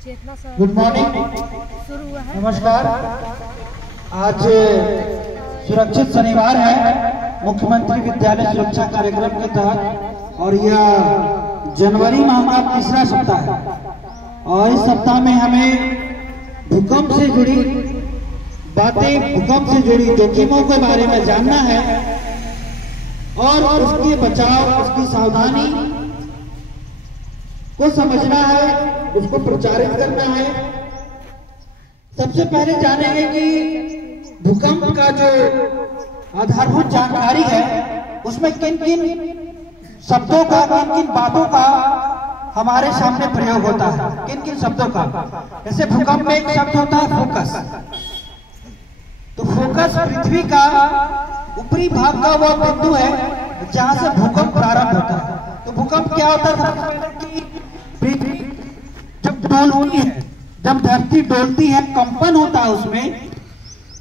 Good morning, नमस्कार। आज सुरक्षित शनिवार है मुख्यमंत्री विद्यालय सुरक्षा कार्यक्रम के तहत, और यह जनवरी माह का तीसरा सप्ताह है। और इस सप्ताह में हमें भूकंप से जुड़ी बातें, भूकंप से जुड़ी जोखिमों के बारे में जानना है और उसके बचाव, उसकी सावधानी को समझना है, उसको प्रचारित करना है। सबसे पहले जानेंगे कि भूकंप का जो आधारभूत जानकारी है उसमें किन किन शब्दों का, किन किन बातों का हमारे सामने प्रयोग होता है, किन किन शब्दों का। जैसे भूकंप में एक शब्द होता है फोकस। तो फोकस पृथ्वी का ऊपरी भाग का वह बिंदु है जहां से भूकंप प्रारंभ होता है। तो भूकंप क्या होता है कि पृथ्वी जब डोलती है, जब धरती डोलती है, कंपन होता है उसमें,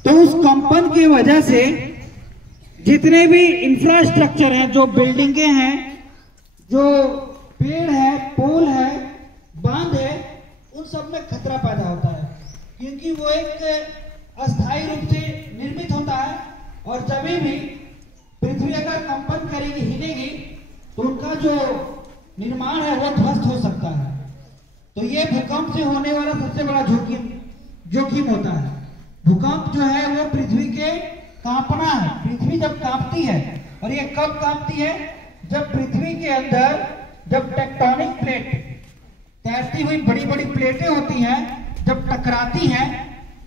तो उस कंपन की वजह से जितने भी इंफ्रास्ट्रक्चर हैं, जो बिल्डिंगे हैं, जो पेड़ है, पोल है, बांध है, उन सब में खतरा पैदा होता है, क्योंकि वो एक अस्थायी रूप से निर्मित होता है। और जब भी पृथ्वी अगर कंपन करेगी, हिलेगी, तो उनका जो निर्माण है वो ध्वस्त हो सकता है। तो ये भूकंप से होने वाला सबसे बड़ा जोखिम होता है। भूकंप जो है वो पृथ्वी के कांपना है। पृथ्वी जब कांपती है, और ये कब कांपती है? जब पृथ्वी के अंदर जब टेक्टोनिक प्लेट, तैरती हुई बड़ी बड़ी प्लेटें होती हैं, जब टकराती हैं,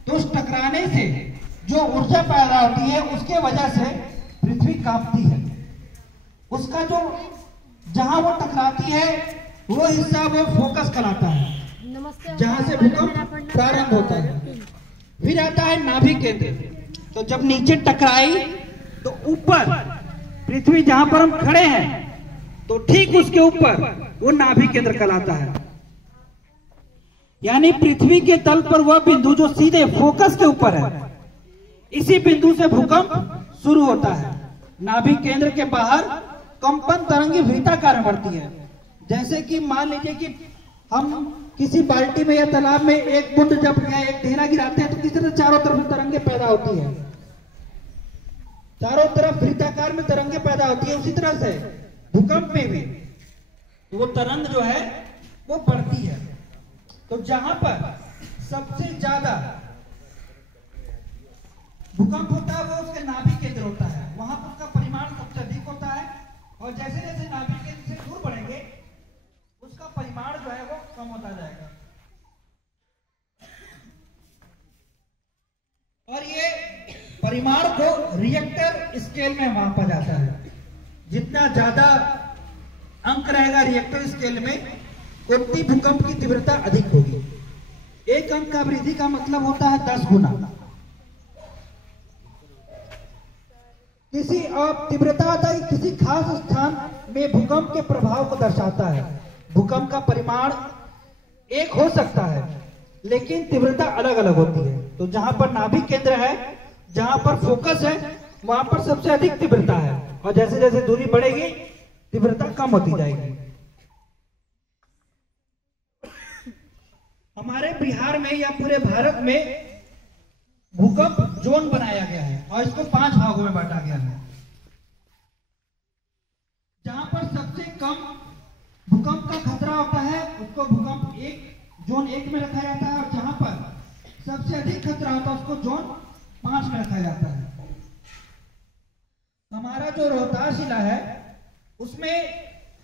तो उस टकराने से जो ऊर्जा पैदा होती है, उसके वजह से पृथ्वी कांपती है। उसका जो जहां वो टकराती है वो हिस्सा वो फोकस कहलाता है, जहां से भूकंप प्रारंभ होता है। फिर आता है नाभि केंद्र। तो जब नीचे टकराई तो ऊपर पृथ्वी जहां पर हम खड़े हैं, तो ठीक उसके ऊपर वो नाभि केंद्र कहलाता है। यानी पृथ्वी के तल पर वह बिंदु जो सीधे फोकस के ऊपर है, इसी बिंदु से भूकंप शुरू होता है। नाभि केंद्र के बाहर कंपन तरंगे वृत्ताकार में बढ़ती है। जैसे कि मान लीजिए कि हम किसी बाल्टी में या तालाब में एक बूंद जब या एक ढेला गिराते हैं, तो किस तरह चारों तरफ तरंगे पैदा होती है, चारों तरफ वृत्ताकार में तरंगे पैदा होती है। उसी तरह से भूकंप में भी वो तरंग जो है वो बढ़ती है। तो जहां पर सबसे ज्यादा भूकंप होता है वो उसके नाभि केंद्र होता है, वहां पर उसका परिमाण सबसे अधिक होता है। और जैसे जैसे नाभि केंद्र से दूर बढ़ेंगे, उसका परिमाण जो है वो कम होता जाएगा। और ये परिमाण को रिएक्टर स्केल में मापा जाता है। जितना ज्यादा अंक रहेगा रिएक्टर स्केल में, उतनी भूकंप की तीव्रता अधिक होगी। एक अंक का वृद्धि का मतलब होता है 10 गुना। किसी तीव्रता आता है किसी खास स्थान में भूकंप के प्रभाव को दर्शाता है। भूकंप का परिमाण एक हो सकता है, लेकिन तीव्रता अलग अलग होती है। तो जहां पर नाभि केंद्र है, जहां पर फोकस है, वहां पर सबसे अधिक तीव्रता है, और जैसे जैसे दूरी बढ़ेगी तीव्रता कम होती जाएगी। हमारे बिहार में या पूरे भारत में भूकंप जोन बनाया गया है, और इसको 5 भागों में बांटा गया है। जहां पर सबसे कम भूकंप का खतरा होता है उसको भूकंप जोन 1 में रखा जाता है, और जहां पर सबसे अधिक खतरा होता है उसको जोन 5 में रखा जाता है। हमारा जो रोहतास जिला है उसमें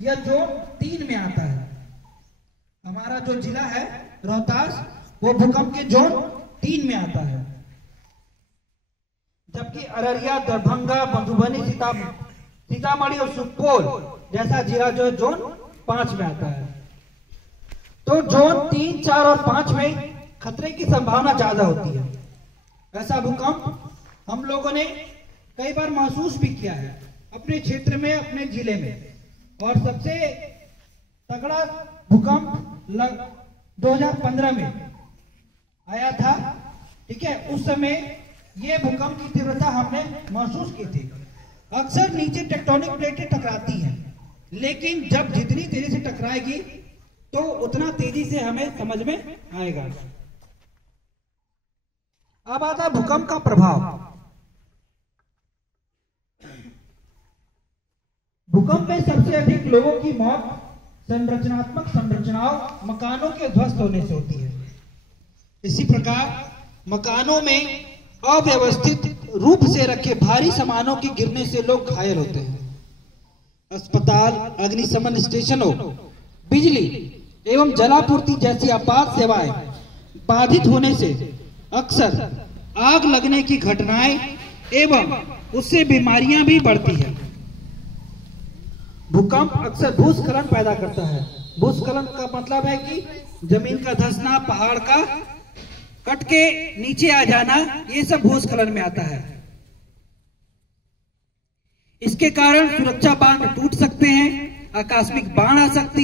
यह जोन 3 में आता है। हमारा जो जिला है रोहतास, वो भूकंप के जोन 3 में आता है। जबकि अररिया, दरभंगा, मधुबनी, सीतामढ़ी और सुपौल जैसा जिला जो है जोन 5 में आता है। तो जोन 3, 4 और 5 में खतरे की संभावना ज्यादा होती है। ऐसा भूकंप हम लोगों ने कई बार महसूस भी किया है अपने क्षेत्र में, अपने जिले में। और सबसे तगड़ा भूकंप 2015 में आया था, ठीक है। उस समय ये भूकंप की तीव्रता हमने महसूस की थी। अक्सर नीचे टेक्टोनिक प्लेटें टकराती हैं, लेकिन जब जितनी तेजी से टकराएगी तो उतना तेजी से हमें समझ में आएगा। अब आता है भूकंप का प्रभाव। भूकंप में सबसे अधिक लोगों की मौत संरचनात्मक संरचनाओं, मकानों के ध्वस्त होने से होती है। इसी प्रकार मकानों में अव्यवस्थित रूप से रखे भारी सामानों के गिरने से लोग घायल होते हैं। अस्पताल, अग्निशमन स्टेशनों, बिजली एवं जलापूर्ति जैसी आपात सेवाएं बाधित होने से अक्सर आग लगने की घटनाएं एवं उससे बीमारियां भी बढ़ती हैं। भूकंप अक्सर भूस्खलन पैदा करता है। भूस्खलन का मतलब है कि जमीन का धंसना, पहाड़ का कट के नीचे आ जाना, ये सब भूस्खलन में आता है। इसके कारण सुरक्षा बांध टूट सकते हैं, आकस्मिक बाढ़ आ सकती है।